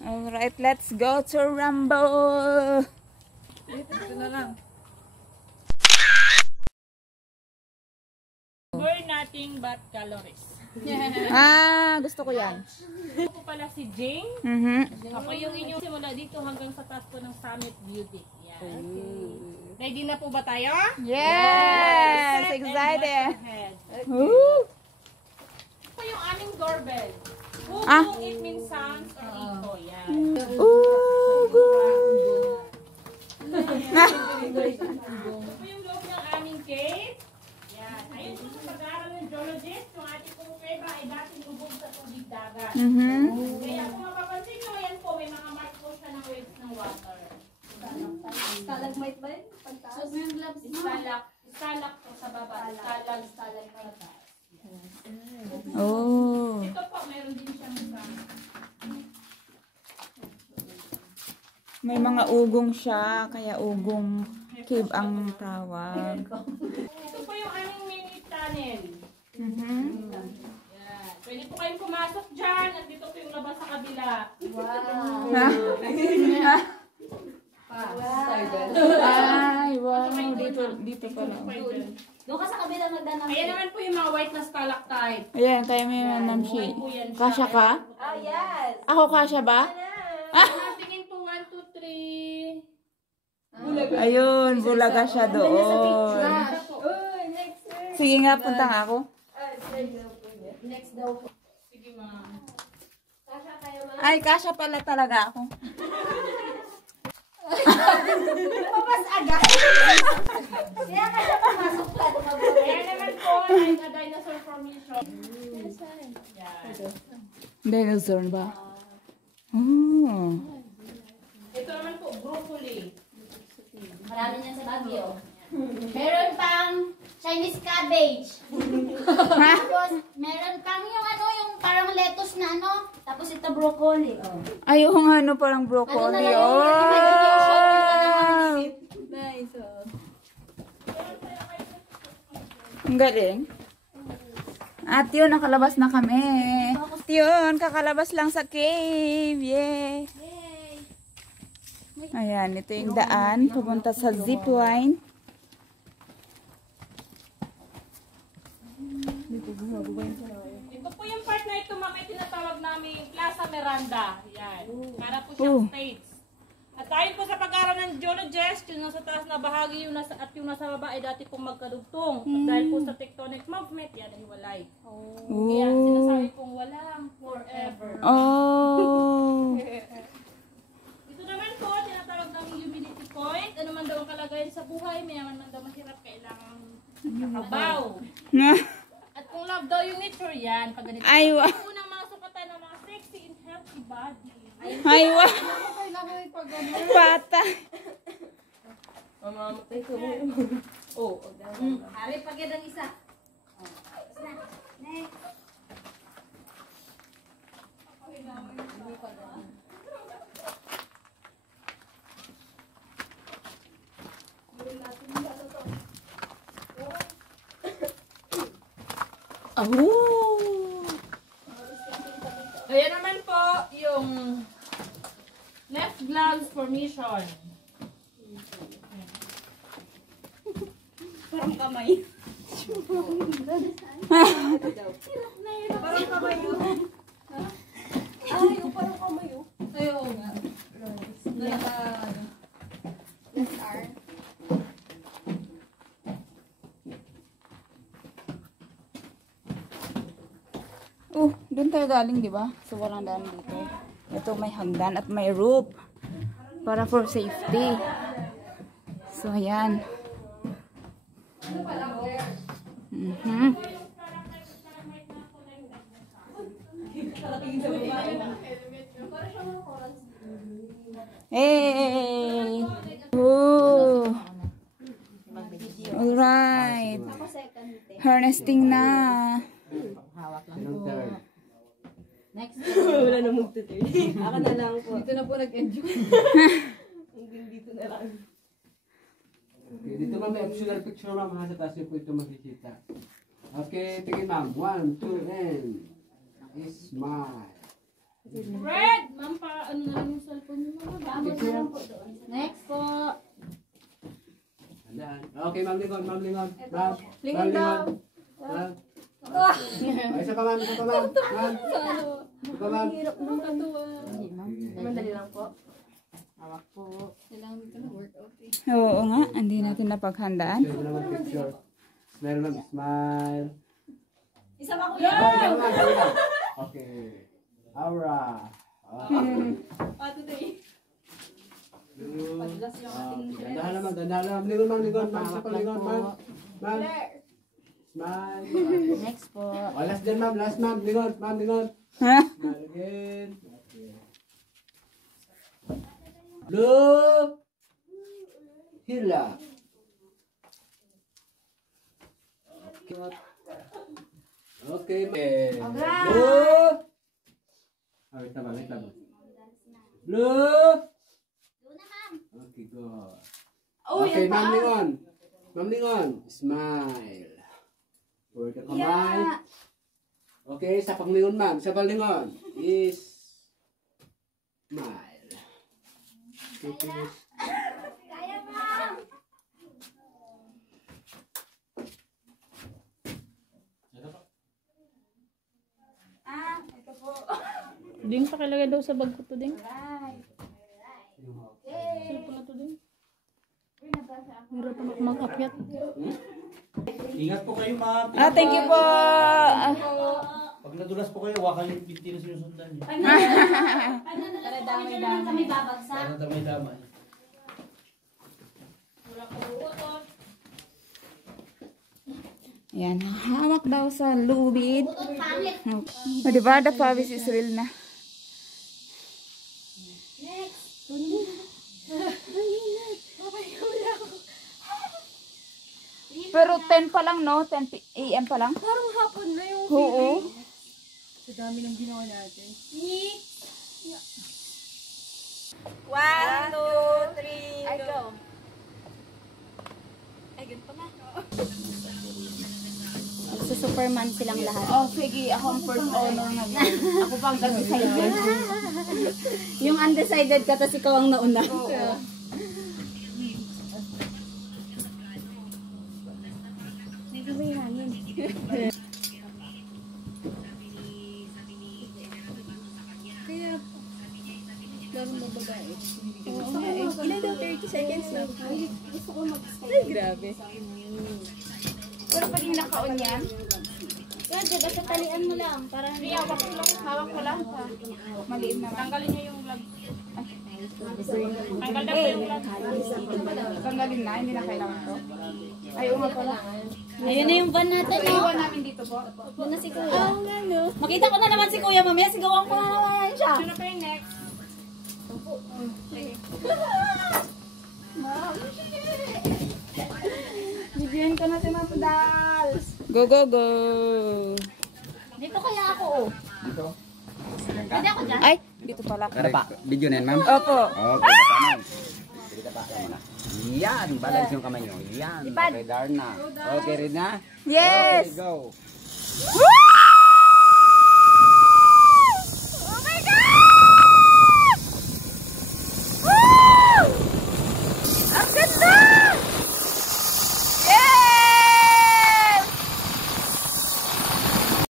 Alright, let's go to Rambo. Ito na lang. Burn nothing but calories. Gusto ko yan. Ako pala si Jane. Ako yung inyong simula dito hanggang sa taas ko ng Summit Beauty. Yan. Ready na po ba tayo? Yes! Excited. Ito yung aming doorbell. Kung it means sounds or echo. Yan. Ito po yung loob ng aming cave. Yan. Ayun po sa pag-aaral ng geologist, yung ating pong cave ay dating lubog sa tubig dagat. Kaya kung mapapansin nyo, yan po, may mga mark po siya ng waves ng water. Stalagmite ba yun? So, yung gloves mo? Stalak po sa baba. Stalagmite. Oh. Ito po, meron din siyang May mga ugong siya, kaya ugong cave ang tawag. Ito po yung aming mini tunnel. Yan. Pwede po kayong pumasok dyan. At dito po yung labas sa kabila. Wow. Ay, wow. Dito pala. Doon ka sa kabila magdanang. Ayan naman po yung mga white na stalactite. Ayan, tayo may nanamshi. Kasya ka? Oh, yes. Ako kasya ba? Tingin po 1, 2, 3. Ayun, bulaga siya doon. Next. Sige nga, punta nga ako. Next daw po. Sige ma'am. Kasha kayo ma. Ay, kasya pala talaga ako. Papas agad. Kaya kasha pumasok ka. Ayan naman po ay a dinosaur formation. Yan. Dinosaur ba? Oh. Ito naman po, broccoli. Marami niyan sa Baguio. Meron pang Chinese cabbage. Tapos, meron pang yung ano, yung parang lettuce na ano. Tapos ito broccoli. Ay, yung ano, parang broccoli. Ano na lang Oh! Nice. Ang galing. At yun, nakalabas na kami. At yun, kakalabas lang sa cave. Yay! Ayan, ito yung daan. Pupunta sa zipline. Ito po yung part na ito, ma'am, ay tinatawag namin Plaza Miranda. Yan. Para po siyang stage. At tayo po sa pag-aaral ng geologist, yung nasa taas na bahagi yung nasa, at yung nasa baba ay dati pong magkadugtong. At dahil po sa tectonic movement, yan ay walay. Kaya sinasabi pong walang forever. Oh! Ito naman po, tinatawag namin humidity point. Ano man daw ang kalagayan sa buhay, mayaman man daw mahirap, kailangan nakabaw. At kung love daw yung nature, yan. Pag ganito, Ay, wow. ang unang mga sukatan ng mga sexy and healthy body. Ay, wow. Bata. Mamamatay ko. Oh, Hari pag yan ang isa. Next. Oh! Ayan naman po yung left glance formation. Parang kamay. parang kamay yun. Ay, parang kamay yun. Ayaw nga. Left arm. Doon tayo galing, di ba? So, walang daan dito. Ito may hagdan at may roof. Para for safety. So, ayan. Hey! Oh! Alright. Harnessing na. Next. Wala na magtutur. Ako na lang po. Dito na po nag-enjoy. Hanggang dito na lang. Okay, dito ma'am, may optional picture ma'am, ha, sa taas niyo po ito makikita. Okay, tingin ma'am. 1, 2, and smile. Red! Ma'am, pa ano na lang yung cellphone niyo, ma'am. Damon na lang po doon. Next po. Andaan. Okay, Ma'am Lingon, Ma'am Lingon. Ma'am. Lingon daw. Ma'am. Ay, isa pa, Ma'am. Isa pa, Ma'am. Ma'am. Isa pa, Ma'am. Hirap ng katuwa. Mandali lang po. Hawak po. Kailangan dito na workout eh. Oo nga, hindi natin napaghandaan. Picture naman, picture. Smile, Ma'am. Smile. Isa pa Okay, Ma'am. Sige lang. Okay. Aura. Pato tayo. Padulas yung ating Dandahan naman, dandahan naman. Lingon, Ma'am. Lingon, Ma'am. Isa pa, Lingon, Ma'am. Ma'am. Smile. Next po. Oh, last dyan, Ma'am. Last, Ma'am. Lingon, Ma'am. Lingon. Ha? Smile again. Okay. Look. Hila. Okay. Look. Wait lang, wait lang. Look. Doon na, ma'am. Okay, good. Okay, Ma'am Lingon. Ma'am Lingon. Smile. Forward ka kamay. Okay, sa panglingon, Ma'am. Sa panglingon. Is smile. Okay, finish. Kaya, ma'am. Ding, pakilagay daw sa bag ko to, Ding. Cellphone na to, Ding. Hirap pa mag-akyat. Ingat po kayo, ma'am. Ah, thank you po. Pag nadulas po kayo, wakan yung pinti na sinusundan niyo. Pag nandun naman kami babagsak. Para damay-damay. Yan, hawak daw sa lubid. Butot pangit. O, diba? The pawis is real na. Pero 10 pa lang, no? 10 AM pa lang. Parang hapon na yung Oo. sa dami ng ginawa natin. 1, 2, 3, Ay, go. Ay, ganito na. Sa Superman silang lahat. Oh, sige. Ako ang first honor na. Ako pang undecided. Yung undecided ka, tapos ikaw ang nauna. Oo. Laro mo babae. Ilan daw 30 seconds na? Gusto ko mag-stay. Ay, grabe. Pero pag yung naka-on yan, Yan, basta talian mo lang. Para hindi hawak ko lang. Maliit naman. Tanggalin niyo yung vlog. Tanggal na po yung vlog. Tanggalin na, hindi na kailangan to. Ayaw nga pala. Ayun na yung van natin, no? Iwan namin dito po. Yun na si Kuya. Makita ko na naman si Kuya mamaya. Sigawan ko na naman siya. Sino pa yung next? Bigyan ko na si Ma'am Dals. Go, go, go. Dito kaya ako, oh. Dito. Pwede ako dyan? Ay, dito pala. Ano pa? Video na yan, ma'am? Opo. Okay, paano? Sige ka pa. Tama na. Yan. Balance yung kamay nyo. Yan. Okay, Darna. Okay, rin na? Yes. Okay, go. Woo!